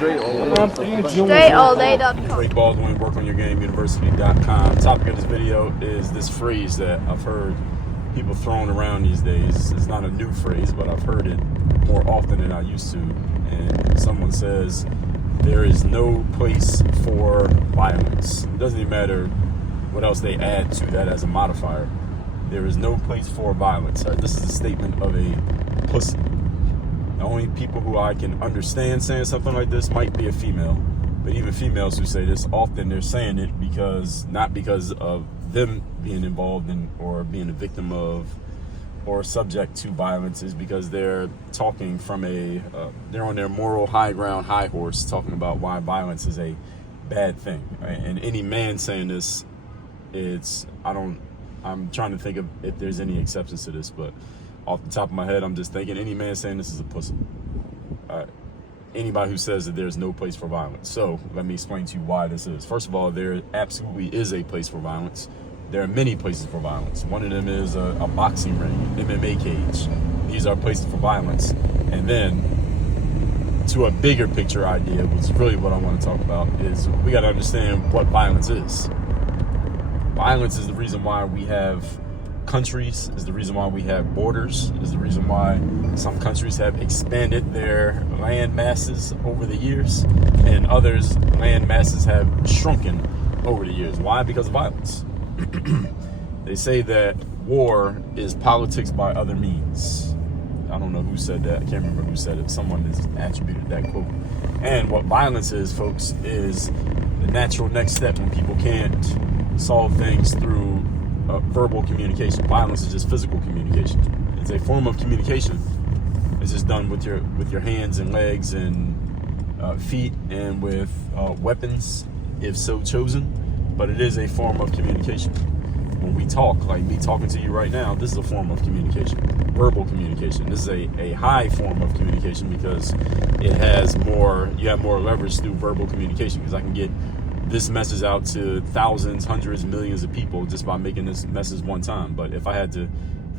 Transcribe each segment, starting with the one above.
StraightAllDay.com. Dre Baldwin, workonyourgameuniversity.com. Topic of this video is this phrase that I've heard people throwing around these days. It's not a new phrase, but I've heard it more often than I used to. And someone says, there is no place for violence. It doesn't even matter what else they add to that as a modifier. There is no place for violence. This is a statement of a pussy. The only people who I can understand saying something like this might be a female. But even females who say this, often they're saying it not because of them being involved in or being a victim of or subject to violence, is because they're talking from they're on their moral high ground, high horse, talking about why violence is a bad thing. Right? And any man saying this, I'm trying to think of if there's any exceptions to this, but off the top of my head, I'm just thinking any man saying this is a pussy. Anybody who says that there's no place for violence. So let me explain to you why this is. First of all, there absolutely is a place for violence. There are many places for violence. One of them is a boxing ring, MMA cage. These are places for violence. And then to a bigger picture idea, which is really what I want to talk about, is we got to understand what violence is. Violence is the reason why we have countries, is the reason why we have borders, is the reason why some countries have expanded their land masses over the years, and others land masses have shrunken over the years. Why? Because of violence. They say that war is politics by other means. I don't know who said that. I can't remember who said it. Someone has attributed that quote. And what violence is, folks, is the natural next step when people can't solve things through verbal communication. Violence is just physical communication. It's a form of communication. It's just done with your hands and legs and feet and with weapons, if so chosen. But it is a form of communication. When we talk, like me talking to you right now, this is a form of communication. Verbal communication. This is a high form of communication because you have more leverage through verbal communication, because I can get this message out to thousands, hundreds, millions of people just by making this message one time. But if I had to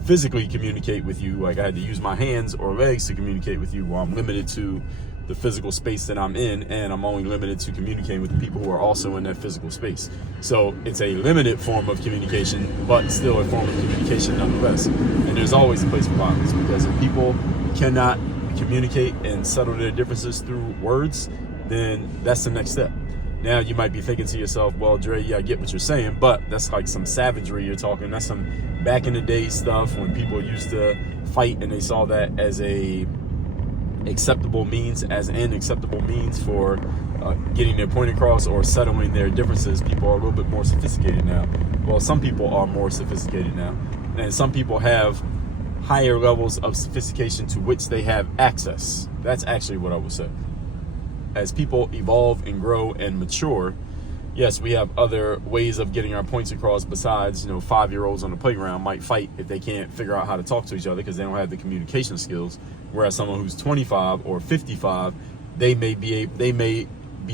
physically communicate with you, like I had to use my hands or legs to communicate with you, well, I'm limited to the physical space that I'm in, and I'm only limited to communicating with the people who are also in that physical space. So it's a limited form of communication, but still a form of communication nonetheless. And there's always a place for violence, because if people cannot communicate and settle their differences through words, then that's the next step. Now you might be thinking to yourself, well, Dre, yeah, I get what you're saying, but that's like some savagery you're talking. That's some back in the day stuff when people used to fight and they saw that as an acceptable means for getting their point across or settling their differences. People are a little bit more sophisticated now. Well, some people are more sophisticated now, and some people have higher levels of sophistication to which they have access. That's actually what I would say. As people evolve and grow and mature, yes, we have other ways of getting our points across besides, 5-year-olds on the playground might fight if they can't figure out how to talk to each other because they don't have the communication skills. Whereas someone who's 25 or 55, they may be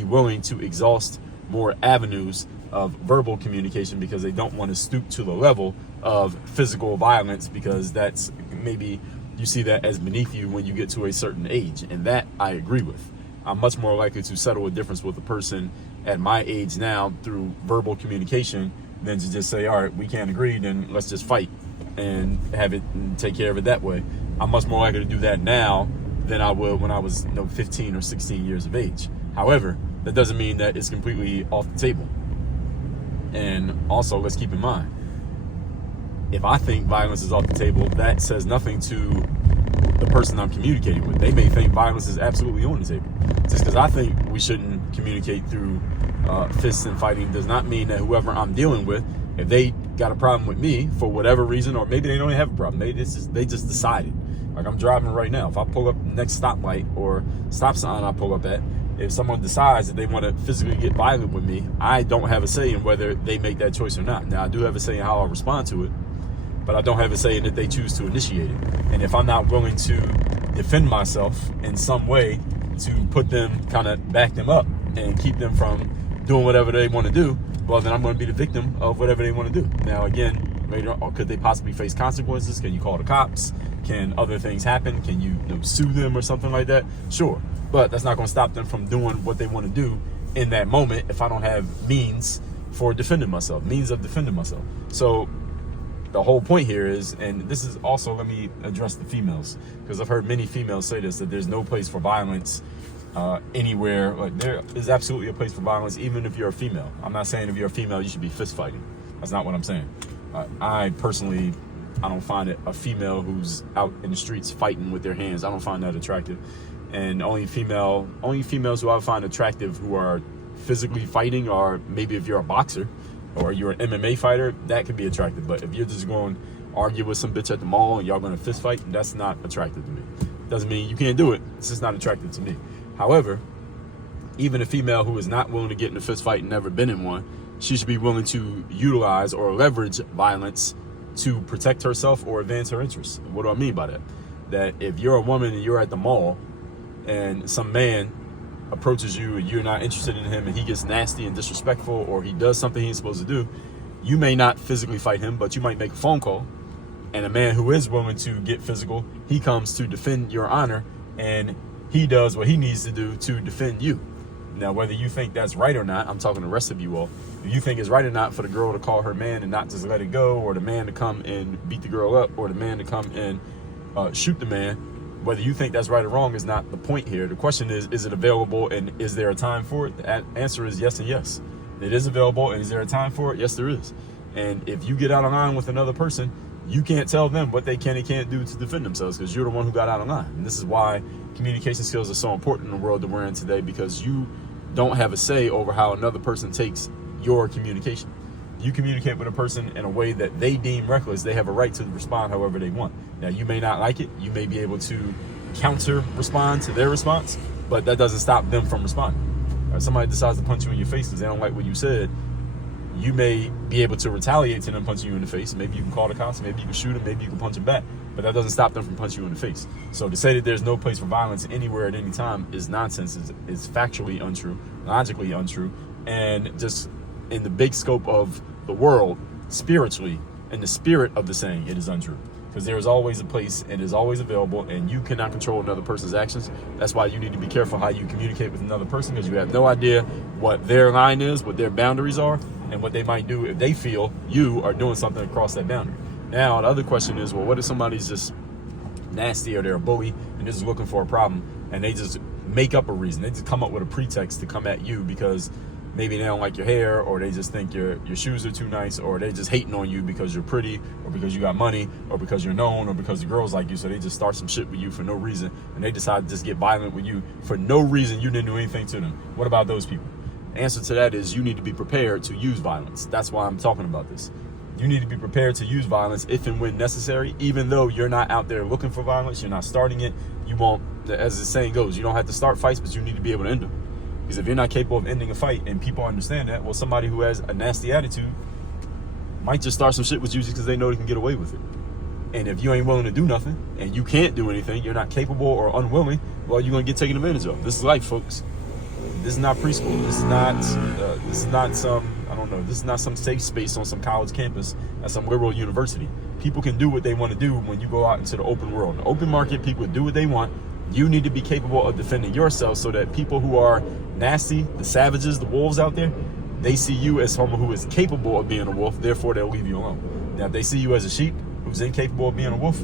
willing to exhaust more avenues of verbal communication because they don't want to stoop to the level of physical violence, because that's maybe you see that as beneath you when you get to a certain age. And that I agree with. I'm much more likely to settle a difference with a person at my age now through verbal communication than to just say, all right, we can't agree, then let's just fight and have it and take care of it that way. I'm much more likely to do that now than I would when I was 15 or 16 years of age. However, that doesn't mean that it's completely off the table. And also, let's keep in mind, if I think violence is off the table, that says nothing to the person I'm communicating with. They may think violence is absolutely on the table. Just because I think we shouldn't communicate through fists and fighting does not mean that whoever I'm dealing with, if they got a problem with me for whatever reason, or maybe they don't even have a problem, they just decided. Like I'm driving right now. If I pull up next stoplight or stop sign I pull up at, if someone decides that they want to physically get violent with me, I don't have a say in whether they make that choice or not. Now, I do have a say in how I respond to it, but I don't have a say in if they choose to initiate it. And if I'm not willing to defend myself in some way to put them, kind of back them up and keep them from doing whatever they want to do, well, then I'm going to be the victim of whatever they want to do. Now, again, later on, could they possibly face consequences? Can you call the cops? Can other things happen? Can you, sue them or something like that? Sure. But that's not going to stop them from doing what they want to do in that moment if I don't have means for defending myself, means of defending myself. So the whole point here is, and this is also, let me address the females, because I've heard many females say this, that there's no place for violence anywhere. Like, there is absolutely a place for violence, even if you're a female. I'm not saying if you're a female, you should be fist fighting. That's not what I'm saying. I personally, I don't find it a female who's out in the streets fighting with their hands. I don't find that attractive. And only females who I find attractive who are physically fighting, or maybe if you're a boxer or you're an MMA fighter, that could be attractive. But if you're just going to argue with some bitch at the mall and y'all going to fist fight, that's not attractive to me. Doesn't mean you can't do it. It's just not attractive to me. However, even a female who is not willing to get in a fist fight and never been in one, she should be willing to utilize or leverage violence to protect herself or advance her interests. What do I mean by that? That if you're a woman and you're at the mall and some man approaches you and you're not interested in him and he gets nasty and disrespectful, or he does something he's supposed to do, you may not physically fight him, but you might make a phone call. And a man who is willing to get physical, he comes to defend your honor, and he does what he needs to do to defend you. Now, whether you think that's right or not, I'm talking to the rest of you all. If you think it's right or not for the girl to call her man and not just let it go, or the man to come and beat the girl up, or the man to come and shoot the man, whether you think that's right or wrong is not the point here. The question is it available, and is there a time for it? The answer is yes and yes. It is available, and is there a time for it? Yes, there is. And if you get out of line with another person, you can't tell them what they can and can't do to defend themselves, because you're the one who got out of line. And this is why communication skills are so important in the world that we're in today, because you don't have a say over how another person takes your communication. You communicate with a person in a way that they deem reckless, they have a right to respond however they want. Now, you may not like it. You may be able to counter respond to their response, but that doesn't stop them from responding. If somebody decides to punch you in your face because they don't like what you said, you may be able to retaliate to them punching you in the face. Maybe you can call the cops, maybe you can shoot them, maybe you can punch them back, but that doesn't stop them from punching you in the face. So to say that there's no place for violence anywhere at any time is nonsense. It's factually untrue, logically untrue, and just in the big scope of the world, spiritually, in the spirit of the saying, it is untrue. Because there is always a place and is always available, and you cannot control another person's actions. That's why you need to be careful how you communicate with another person, because you have no idea what their line is, what their boundaries are, and what they might do if they feel you are doing something across that boundary. Now, the other question is, well, what if somebody's just nasty, or they're a bully and they're just looking for a problem, and they just make up a reason. They just come up with a pretext to come at you because maybe they don't like your hair, or they just think your shoes are too nice, or they just hating on you because you're pretty, or because you got money, or because you're known, or because the girls like you. So they just start some shit with you for no reason, and they decide to just get violent with you for no reason. You didn't do anything to them. What about those people? The answer to that is you need to be prepared to use violence. That's why I'm talking about this. You need to be prepared to use violence if and when necessary, even though you're not out there looking for violence. You're not starting it. You won't, as the saying goes, you don't have to start fights, but you need to be able to end them. Because if you're not capable of ending a fight and people understand that, well, somebody who has a nasty attitude might just start some shit with you just because they know they can get away with it. And if you ain't willing to do nothing and you can't do anything, you're not capable or unwilling, well, you're going to get taken advantage of. This is life, folks. This is not preschool. This is not some safe space on some college campus at some liberal university. People can do what they want to do when you go out into the open world. In the open market, people do what they want. You need to be capable of defending yourself so that people who are nasty, the savages, the wolves out there, they see you as someone who is capable of being a wolf, therefore they'll leave you alone. Now, if they see you as a sheep who's incapable of being a wolf,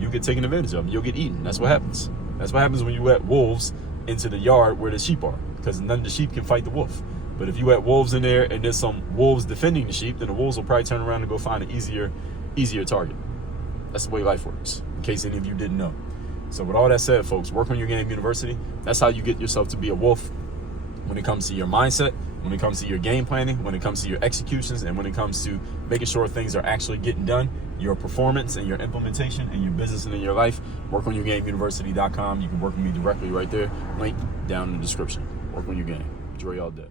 you get taken advantage of. You'll get eaten. That's what happens. That's what happens when you let wolves into the yard where the sheep are, because none of the sheep can fight the wolf. But if you let wolves in there and there's some wolves defending the sheep, then the wolves will probably turn around and go find an easier target. That's the way life works, in case any of you didn't know. So with all that said, folks, work on your game university. That's how you get yourself to be a wolf when it comes to your mindset, when it comes to your game planning, when it comes to your executions, and when it comes to making sure things are actually getting done, your performance and your implementation in your business and in your life. WorkOnYourGameUniversity.com. You can work with me directly right there. Link down in the description. Work on your game. Dre all day.